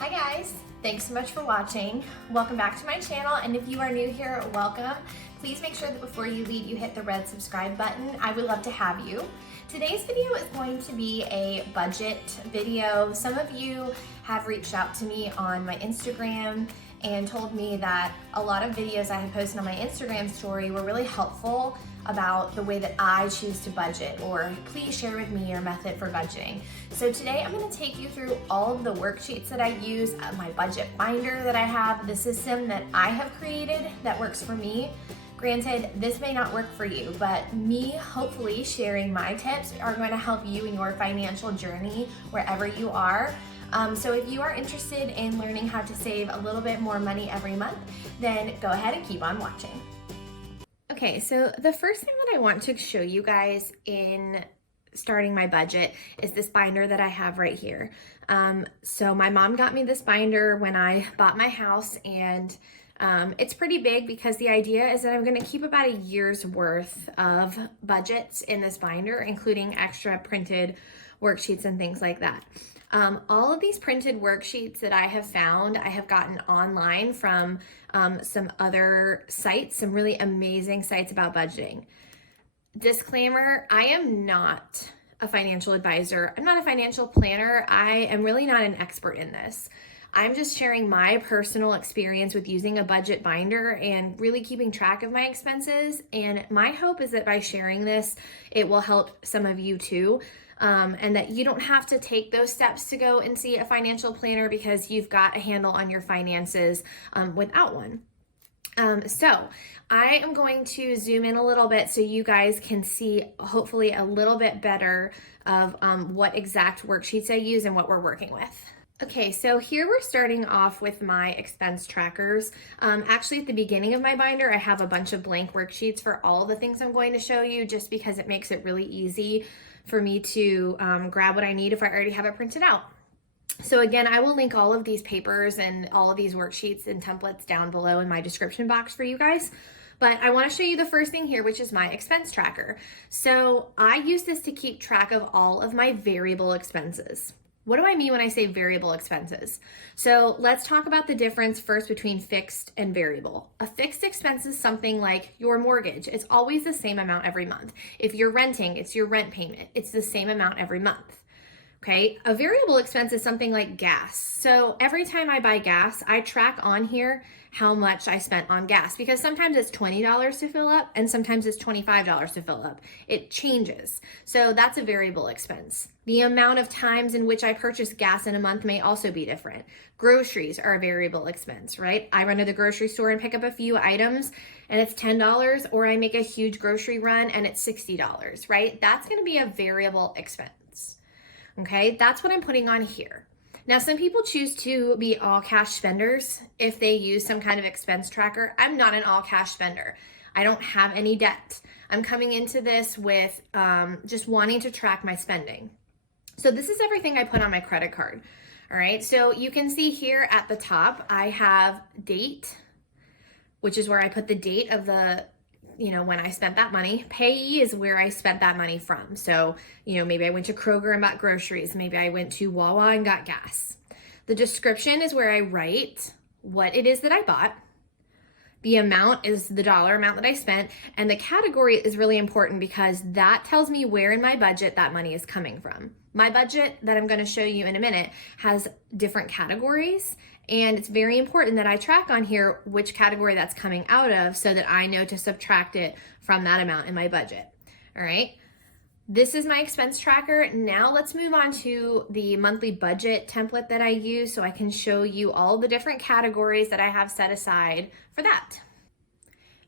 Hi guys, thanks so much for watching. Welcome back to my channel, and if you are new here, welcome. Please make sure that before you leave you hit the red subscribe button. I would love to have you. Today's video is going to be a budget video. Some of you have reached out to me on my Instagram and told me that a lot of videos I have posted on my Instagram story were really helpful about the way that I choose to budget, or please share with me your method for budgeting. So today I'm going to take you through all of the worksheets that I use, my budget binder that I have, the system that I have created that works for me. Granted, this may not work for you, but me hopefully sharing my tips are going to help you in your financial journey wherever you are. So if you are interested in learning how to save a little bit more money every month, then go ahead and keep on watching. Okay, so the first thing that I want to show you guys in starting my budget is this binder that I have right here. So my mom got me this binder when I bought my house, and it's pretty big because the idea is that I'm going to keep about a year's worth of budgets in this binder, including extra printed worksheets and things like that. All of these printed worksheets that I have found, I have gotten online from some other sites, some really amazing sites about budgeting. Disclaimer, I am not a financial advisor. I'm not a financial planner. I am really not an expert in this. I'm just sharing my personal experience with using a budget binder and really keeping track of my expenses. And my hope is that by sharing this, it will help some of you too. And that you don't have to take those steps to go and see a financial planner because you've got a handle on your finances without one. So I am going to zoom in a little bit so you guys can see hopefully a little bit better of what exact worksheets I use and what we're working with. Okay, so here we're starting off with my expense trackers. Actually, at the beginning of my binder, I have a bunch of blank worksheets for all the things I'm going to show you, just because it makes it really easy for me to grab what I need if I already have it printed out. So again, I will link all of these papers and all of these worksheets and templates down below in my description box for you guys. But I want to show you the first thing here, which is my expense tracker. So I use this to keep track of all of my variable expenses. What do I mean when I say variable expenses? So let's talk about the difference first between fixed and variable. A fixed expense is something like your mortgage. It's always the same amount every month. If you're renting, it's your rent payment. It's the same amount every month. Okay, a variable expense is something like gas. So every time I buy gas, I track on here how much I spent on gas, because sometimes it's $20 to fill up and sometimes it's $25 to fill up. It changes. So that's a variable expense. The amount of times in which I purchase gas in a month may also be different. Groceries are a variable expense, right? I run to the grocery store and pick up a few items and it's $10, or I make a huge grocery run and it's $60, right? That's going to be a variable expense. Okay, that's what I'm putting on here. Now, some people choose to be all cash spenders if they use some kind of expense tracker. I'm not an all cash spender. I don't have any debt. I'm coming into this with just wanting to track my spending. So this is everything I put on my credit card. All right, so you can see here at the top, I have date, which is where I put the date of the when I spent that money. Payee is where I spent that money from. So, maybe I went to Kroger and bought groceries. Maybe I went to Wawa and got gas. The description is where I write what it is that I bought. The amount is the dollar amount that I spent. And the category is really important because that tells me where in my budget that money is coming from. My budget that I'm going to show you in a minute has different categories, and it's very important that I track on here which category that's coming out of so that I know to subtract it from that amount in my budget. All right. This is my expense tracker. Now let's move on to the monthly budget template that I use so I can show you all the different categories that I have set aside for that.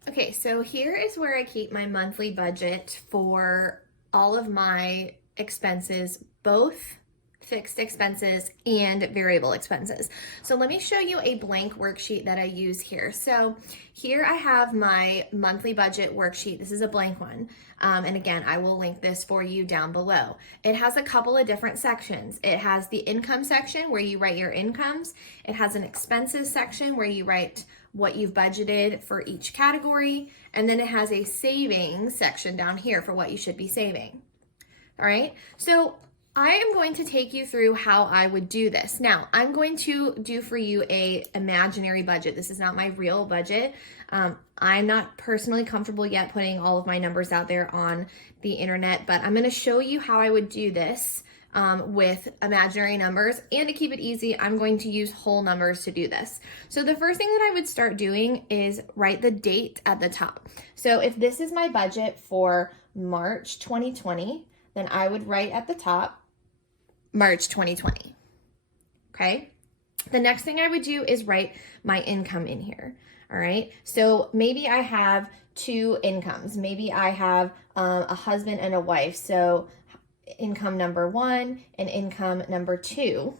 Okay, so here is where I keep my monthly budget for all of my expenses, both fixed expenses and variable expenses. So let me show you a blank worksheet that I use here. So here I have my monthly budget worksheet. This is a blank one. And again, I will link this for you down below. It has a couple of different sections. It has the income section where you write your incomes. It has an expenses section where you write what you've budgeted for each category. And then it has a savings section down here for what you should be saving. All right. So I am going to take you through how I would do this. Now, I'm going to do for you a imaginary budget. This is not my real budget. I'm not personally comfortable yet putting all of my numbers out there on the internet, but I'm going to show you how I would do this with imaginary numbers. And to keep it easy, I'm going to use whole numbers to do this. So the first thing that I would start doing is write the date at the top. So if this is my budget for March 2020, then I would write at the top March 2020. Okay. The next thing I would do is write my income in here. All right. So maybe I have two incomes. Maybe I have a husband and a wife. So income number 1 and income number 2.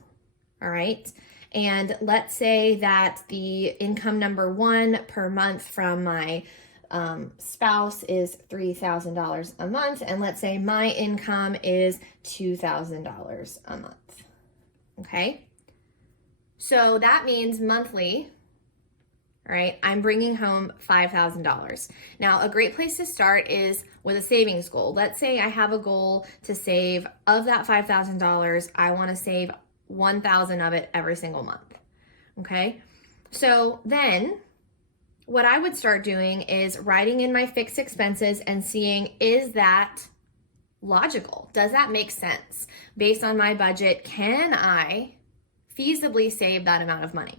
All right. And let's say that the income number 1 per month from my spouse is $3,000 a month, and let's say my income is $2,000 a month. Okay, so that means monthly, all right, I'm bringing home $5,000. Now, a great place to start is with a savings goal. Let's say I have a goal to save, of that $5,000, I want to save $1,000 of it every single month. Okay, so then what I would start doing is writing in my fixed expenses and seeing, is that logical? Does that make sense? Based on my budget, can I feasibly save that amount of money?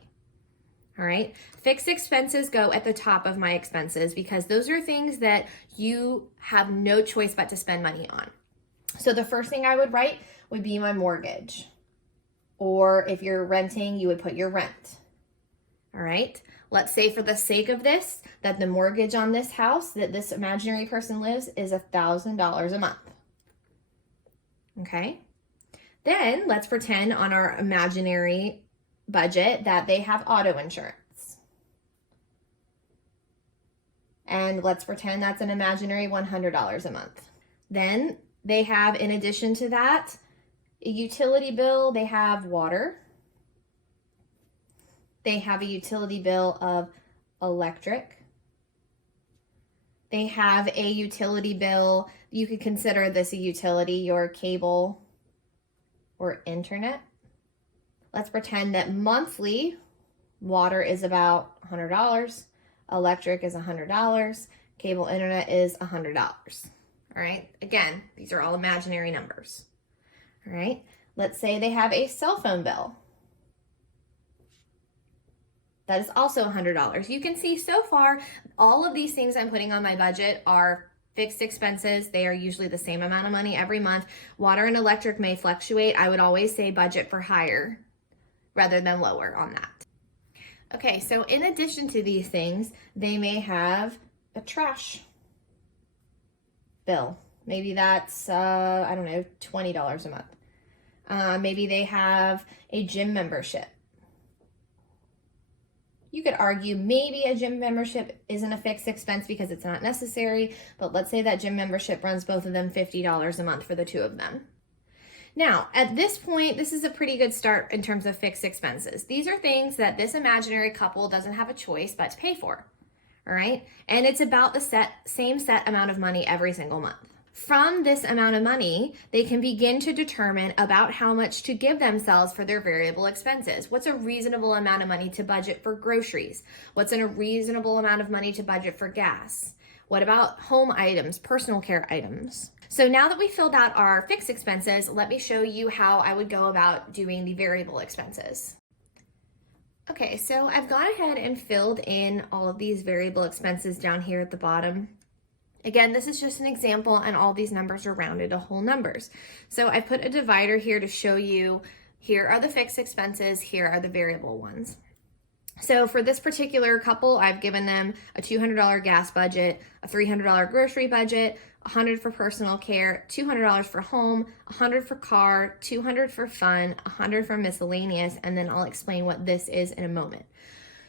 All right. Fixed expenses go at the top of my expenses because those are things that you have no choice but to spend money on. So the first thing I would write would be my mortgage. Or if you're renting, you would put your rent. All right. Let's say for the sake of this, that the mortgage on this house that this imaginary person lives is $1,000 a month. Okay. Then let's pretend on our imaginary budget that they have auto insurance. And let's pretend that's an imaginary $100 a month. Then they have, in addition to that, a utility bill, they have water. They have a utility bill of electric. They have a utility bill, you could consider this a utility, your cable or internet. Let's pretend that monthly water is about $100, electric is $100, cable internet is $100. All right, again, these are all imaginary numbers. All right, let's say they have a cell phone bill. That is also $100. You can see so far, all of these things I'm putting on my budget are fixed expenses. They are usually the same amount of money every month. Water and electric may fluctuate. I would always say budget for higher rather than lower on that. Okay, so in addition to these things, they may have a trash bill. Maybe that's, I don't know, $20 a month. Maybe they have a gym membership. You could argue maybe a gym membership isn't a fixed expense because it's not necessary, but let's say that gym membership runs both of them $50 a month for the two of them. Now, at this point, this is a pretty good start in terms of fixed expenses. These are things that this imaginary couple doesn't have a choice but to pay for, all right? And it's about the same set amount of money every single month. From this amount of money, they can begin to determine about how much to give themselves for their variable expenses. What's a reasonable amount of money to budget for groceries? What's a reasonable amount of money to budget for gas? What about home items, personal care items? So now that we filled out our fixed expenses, let me show you how I would go about doing the variable expenses. Okay, so I've gone ahead and filled in all of these variable expenses down here at the bottom. Again, this is just an example and all these numbers are rounded to whole numbers. So I put a divider here to show you, here are the fixed expenses, here are the variable ones. So for this particular couple, I've given them a $200 gas budget, a $300 grocery budget, $100 for personal care, $200 for home, $100 for car, $200 for fun, $100 for miscellaneous, and then I'll explain what this is in a moment.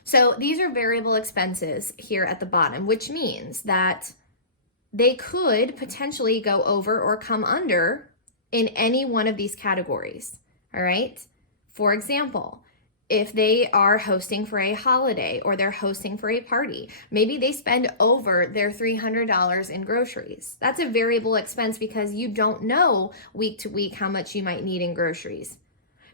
So these are variable expenses here at the bottom, which means that they could potentially go over or come under in any one of these categories, all right? For example, if they are hosting for a holiday or they're hosting for a party, maybe they spend over their $300 in groceries. That's a variable expense because you don't know week to week how much you might need in groceries.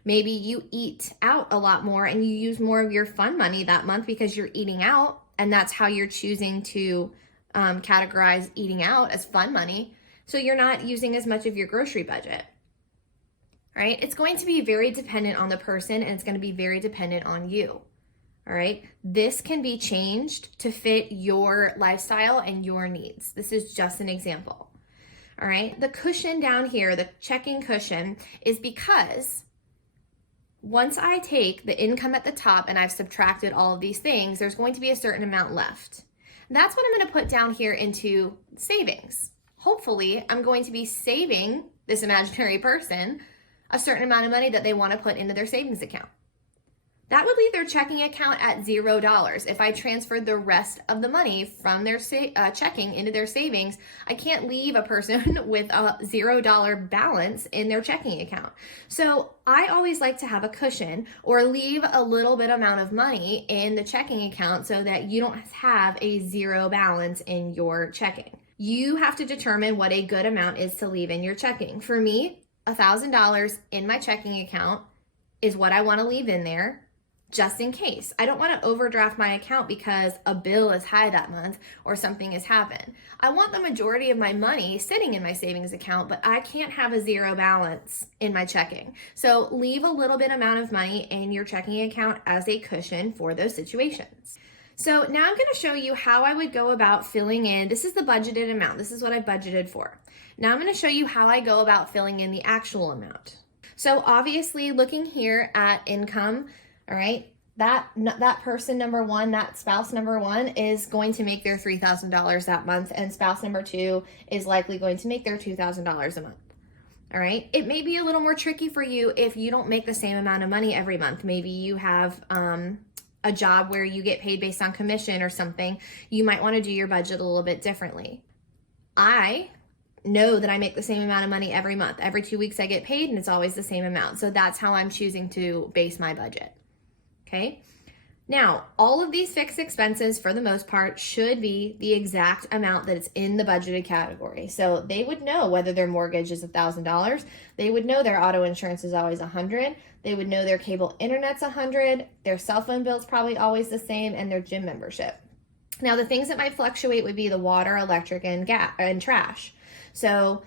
Maybe you eat out a lot more and you use more of your fun money that month because you're eating out, and that's how you're choosing to categorize eating out as fun money. So you're not using as much of your grocery budget. Right? It's going to be very dependent on the person, and it's going to be very dependent on you. All right? This can be changed to fit your lifestyle and your needs. This is just an example. All right? The cushion down here, the checking cushion, is because once I take the income at the top and I've subtracted all of these things, there's going to be a certain amount left. And that's what I'm going to put down here into savings. Hopefully, I'm going to be saving this imaginary person a certain amount of money that they want to put into their savings account. That would leave their checking account at $0. If I transferred the rest of the money from their checking into their savings, I can't leave a person with a $0 balance in their checking account. So I always like to have a cushion or leave a little bit amount of money in the checking account so that you don't have a zero balance in your checking. You have to determine what a good amount is to leave in your checking. For me, $1,000 in my checking account is what I want to leave in there just in case. I don't want to overdraft my account because a bill is high that month or something has happened. I want the majority of my money sitting in my savings account, but I can't have a zero balance in my checking. So leave a little bit amount of money in your checking account as a cushion for those situations. So now I'm going to show you how I would go about filling in. This is the budgeted amount. This is what I budgeted for. Now I'm going to show you how I go about filling in the actual amount. So obviously looking here at income, all right, that person number one, that spouse number one is going to make their $3,000 that month, and spouse number two is likely going to make their $2,000 a month. All right. It may be a little more tricky for you if you don't make the same amount of money every month. Maybe you have a job where you get paid based on commission or something. You might want to do your budget a little bit differently. I know that I make the same amount of money every month. Every 2 weeks I get paid and it's always the same amount. So that's how I'm choosing to base my budget. Okay. Now, all of these fixed expenses for the most part should be the exact amount that it's in the budgeted category. So they would know whether their mortgage is $1,000. They would know their auto insurance is always $100. They would know their cable internet's $100. Their cell phone bill's probably always the same, and their gym membership. Now, the things that might fluctuate would be the water, electric, and gas and trash. So,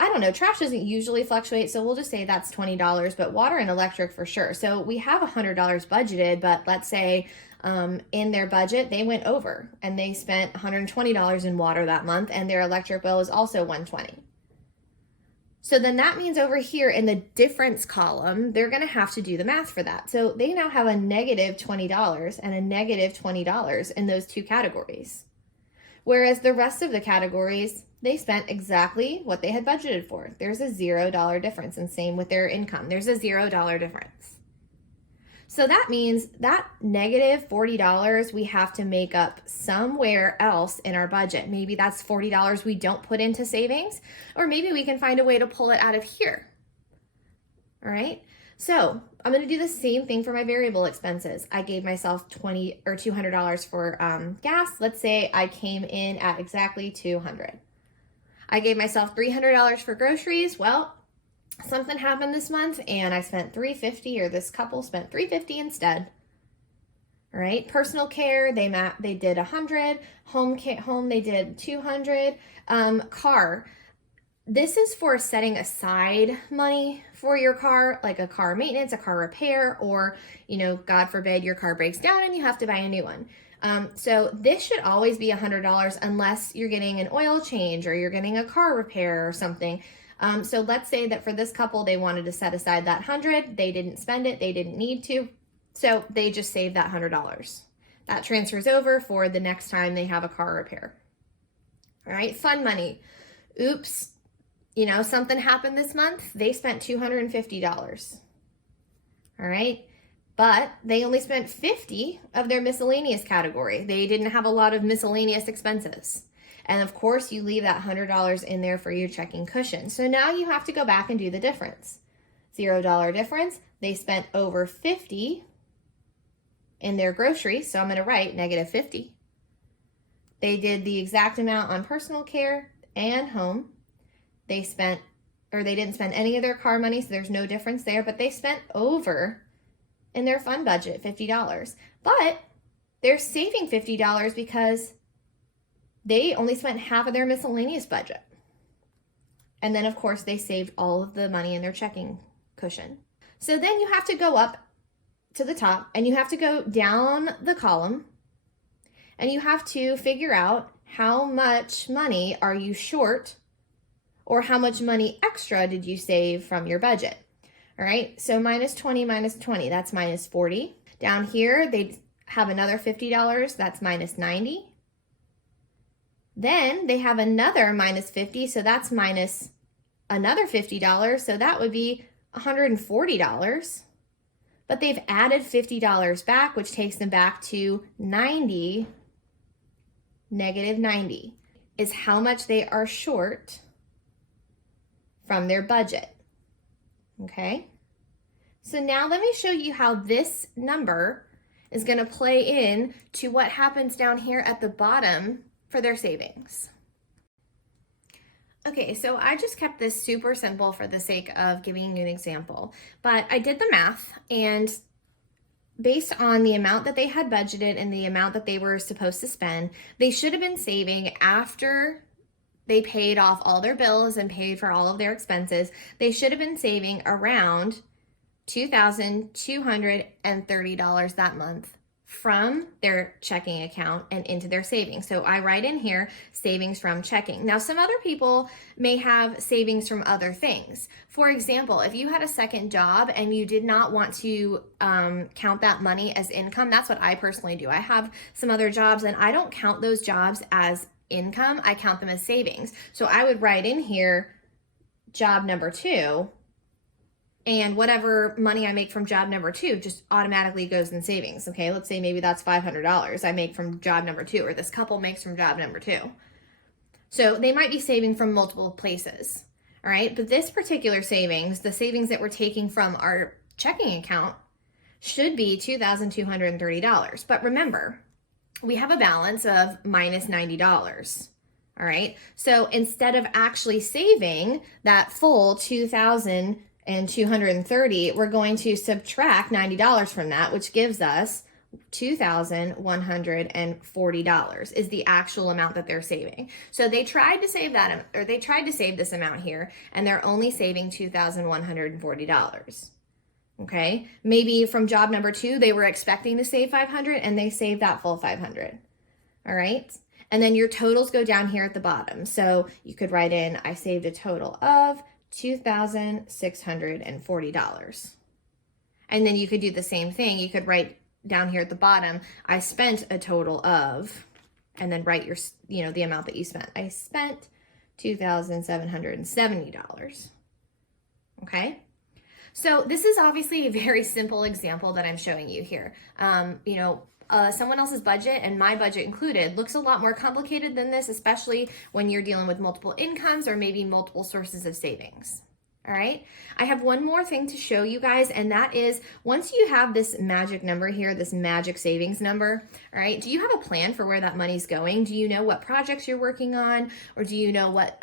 I don't know, trash doesn't usually fluctuate, so we'll just say that's $20, but water and electric for sure. So we have $100 budgeted, but let's say in their budget, they went over and they spent $120 in water that month, and their electric bill is also $120. So then that means over here in the difference column, they're going to have to do the math for that. So they now have a negative $20 and a negative $20 in those two categories. Whereas the rest of the categories, they spent exactly what they had budgeted for. There's a $0 difference, and same with their income. There's a $0 difference. So that means that negative $40 we have to make up somewhere else in our budget. Maybe that's $40 we don't put into savings, or maybe we can find a way to pull it out of here. All right. So I'm going to do the same thing for my variable expenses. I gave myself $20 or $200 for gas. Let's say I came in at exactly $200. I gave myself $300 for groceries. Well, something happened this month and I spent $350, or this couple spent $350 instead. All right. Personal care, they did $100. Home they did $200. Car. This is for setting aside money for your car, like a car maintenance, a car repair, or, God forbid your car breaks down and you have to buy a new one. So this should always be $100 unless you're getting an oil change or you're getting a car repair or something. So let's say that for this couple, they wanted to set aside that $100. They didn't spend it. They didn't need to. So they just saved that $100. That transfers over for the next time they have a car repair. All right. Fun money. Oops. Something happened this month. They spent $250. All right. But they only spent $50 of their miscellaneous category. They didn't have a lot of miscellaneous expenses. And of course, you leave that $100 in there for your checking cushion. So now you have to go back and do the difference. $0 difference They spent over 50 in their groceries, so I'm going to write negative 50. They did the exact amount on personal care and home. They didn't spend any of their car money, so there's no difference there, but they spent over in their fun budget, $50. But they're saving $50 because they only spent half of their miscellaneous budget. And then, of course, they saved all of the money in their checking cushion. So then you have to go up to the top and you have to go down the column and you have to figure out how much money are you short or how much money extra did you save from your budget. All right, so minus 20, that's minus 40. Down here, they have another $50, that's minus 90. Then they have another minus 50, so that's minus another $50, so that would be $140. But they've added $50 back, which takes them back to 90, negative 90, is how much they are short from their budget. Okay? So now let me show you how this number is going to play in to what happens down here at the bottom for their savings. Okay, so I just kept this super simple for the sake of giving you an example, but I did the math, and based on the amount that they had budgeted and the amount that they were supposed to spend, they should have been saving after they paid off all their bills and paid for all of their expenses. They should have been saving around $2,230 that month from their checking account and into their savings. So I write in here savings from checking. Now, some other people may have savings from other things. For example, if you had a second job and you did not want to count that money as income, that's what I personally do. I have some other jobs and I don't count those jobs as income. I count them as savings. So I would write in here job number 2, and whatever money I make from job number 2 just automatically goes in savings. Okay, let's say maybe that's $500 I make from job number 2, or this couple makes from job number 2. So they might be saving from multiple places. All right, but this particular savings, the savings that we're taking from our checking account, should be $2,230. But remember, we have a balance of minus $90. All right, so instead of actually saving that full $2,230, we're going to subtract $90 from that, which gives us $2,140 is the actual amount that they're saving. So they tried to save that, or they tried to save this amount here, and they're only saving $2,140. Okay, maybe from job number 2, they were expecting to save $500 and they saved that full $500. All right, and then your totals go down here at the bottom. So you could write in, I saved a total of $2,640. And then you could do the same thing. You could write down here at the bottom, I spent a total of, and then write your, the amount that you spent. I spent $2,770. Okay. So this is obviously a very simple example that I'm showing you here. Someone else's budget and my budget included looks a lot more complicated than this, especially when you're dealing with multiple incomes or maybe multiple sources of savings. All right, I have one more thing to show you guys, and that is once you have this magic number here, this magic savings number, all right, do you have a plan for where that money's going? Do you know what projects you're working on, or do you know what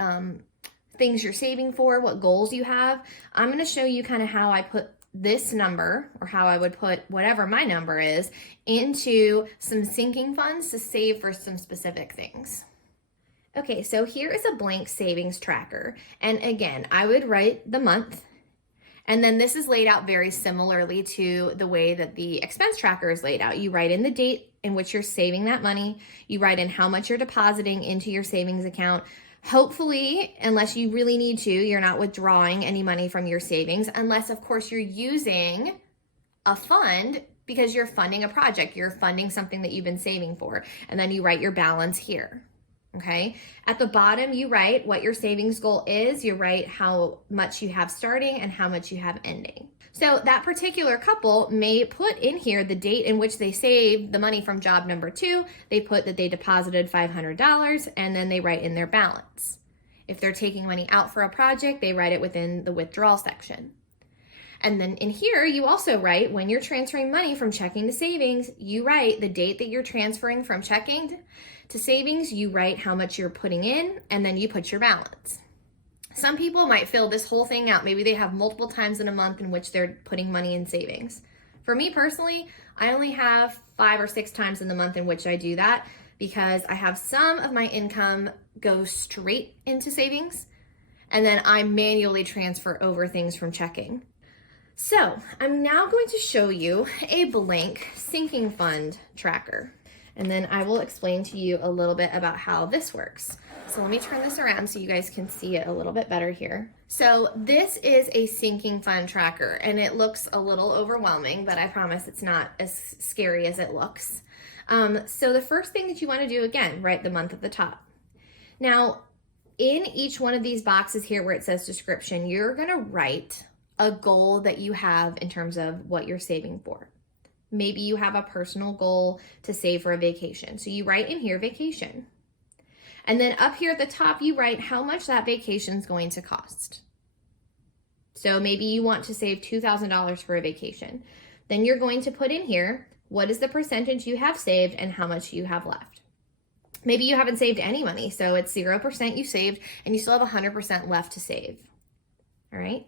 things you're saving for, what goals you have? I'm going to show you kind of how I put this number, or how I would put whatever my number is, into some sinking funds to save for some specific things. Okay, so here is a blank savings tracker. And again, I would write the month, and then this is laid out very similarly to the way that the expense tracker is laid out. You write in the date in which you're saving that money, you write in how much you're depositing into your savings account. Hopefully, unless you really need to, you're not withdrawing any money from your savings, unless of course you're using a fund because you're funding a project, you're funding something that you've been saving for, and then you write your balance here. Okay, at the bottom you write what your savings goal is, you write how much you have starting and how much you have ending. So that particular couple may put in here the date in which they saved the money from job number 2. They put that they deposited $500, and then they write in their balance. If they're taking money out for a project, they write it within the withdrawal section. And then in here, you also write when you're transferring money from checking to savings, you write the date that you're transferring from checking to savings, you write how much you're putting in, and then you put your balance. Some people might fill this whole thing out. Maybe they have multiple times in a month in which they're putting money in savings. For me personally, I only have 5 or 6 times in the month in which I do that because I have some of my income go straight into savings, and then I manually transfer over things from checking. So I'm now going to show you a blank sinking fund tracker, and then I will explain to you a little bit about how this works. So let me turn this around so you guys can see it a little bit better here. So this is a sinking fund tracker, and it looks a little overwhelming, but I promise it's not as scary as it looks. So the first thing that you want to do, again, write the month at the top. Now, in each one of these boxes here where it says description, you're going to write a goal that you have in terms of what you're saving for. Maybe you have a personal goal to save for a vacation. So you write in here vacation. And then up here at the top, you write how much that vacation is going to cost. So maybe you want to save $2,000 for a vacation. Then you're going to put in here, what is the percentage you have saved and how much you have left. Maybe you haven't saved any money, so it's 0% you saved and you still have 100% left to save. All right.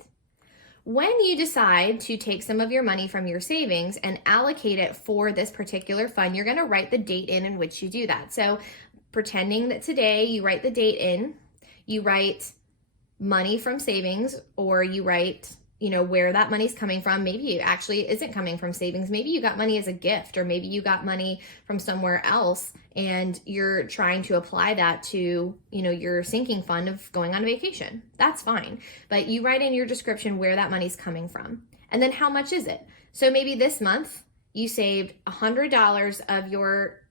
When you decide to take some of your money from your savings and allocate it for this particular fund, you're going to write the date in which you do that. So pretending that today you write the date in, you write money from savings, or you write, where that money's coming from. Maybe it actually isn't coming from savings. Maybe you got money as a gift, or maybe you got money from somewhere else and you're trying to apply that to, your sinking fund of going on vacation. That's fine. But you write in your description where that money's coming from. And then how much is it? So maybe this month you saved $100 of your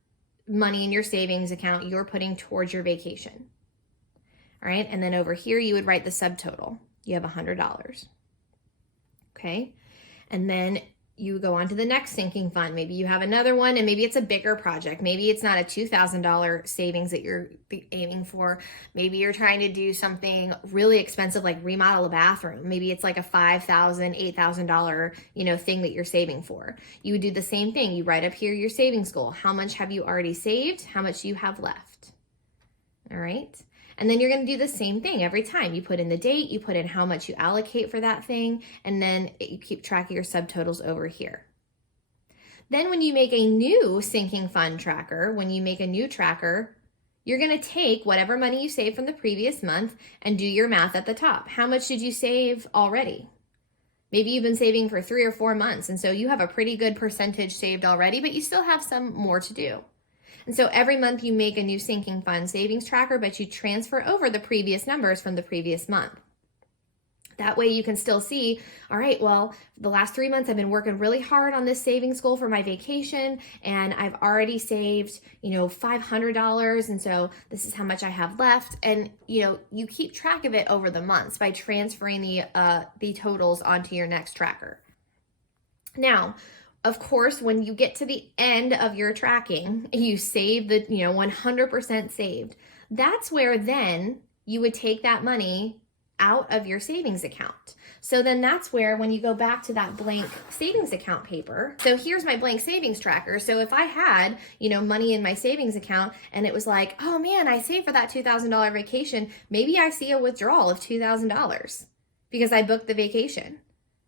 money in your savings account you're putting towards your vacation. All right. And then over here, you would write the subtotal. You have $100. Okay. And then you go on to the next sinking fund. Maybe you have another one, and maybe it's a bigger project. Maybe it's not a $2,000 savings that you're aiming for. Maybe you're trying to do something really expensive, like remodel a bathroom. Maybe it's like a $5,000, $8,000, thing that you're saving for. You would do the same thing. You write up here your savings goal. How much have you already saved? How much you have left? All right. And then you're going to do the same thing every time. You put in the date, you put in how much you allocate for that thing, and then you keep track of your subtotals over here. Then when you make a new sinking fund tracker, when you make a new tracker, you're going to take whatever money you saved from the previous month and do your math at the top. How much did you save already? Maybe you've been saving for 3 or 4 months, and so you have a pretty good percentage saved already, but you still have some more to do. And so every month you make a new sinking fund savings tracker, but you transfer over the previous numbers from the previous month. That way you can still see, all right, well, the last 3 months I've been working really hard on this savings goal for my vacation, and I've already saved, $500. And so this is how much I have left. And, you keep track of it over the months by transferring the totals onto your next tracker. Now, of course, when you get to the end of your tracking, you save the, 100% saved. That's where then you would take that money out of your savings account. So then that's where, when you go back to that blank savings account paper, so here's my blank savings tracker. So if I had, money in my savings account and it was like, oh man, I saved for that $2,000 vacation, maybe I see a withdrawal of $2,000 because I booked the vacation.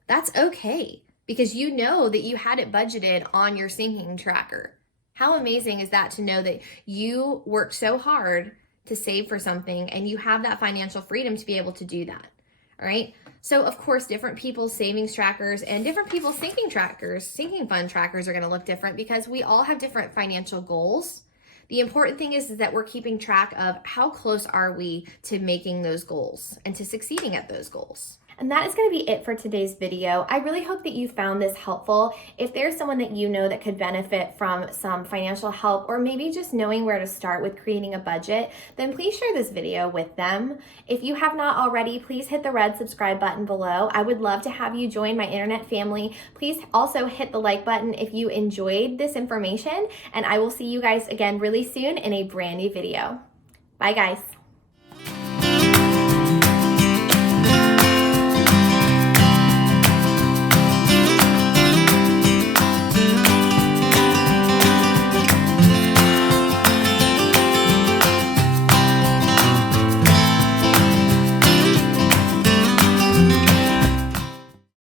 That's okay, because you know that you had it budgeted on your sinking tracker. How amazing is that to know that you worked so hard to save for something and you have that financial freedom to be able to do that, all right? So of course, different people's savings trackers and different people's sinking fund trackers are gonna look different because we all have different financial goals. The important thing is that we're keeping track of how close are we to making those goals and to succeeding at those goals. And that is going to be it for today's video. I really hope that you found this helpful. If there's someone that you know that could benefit from some financial help, or maybe just knowing where to start with creating a budget, then please share this video with them. If you have not already, please hit the red subscribe button below. I would love to have you join my internet family. Please also hit the like button if you enjoyed this information, and I will see you guys again really soon in a brand new video. Bye guys.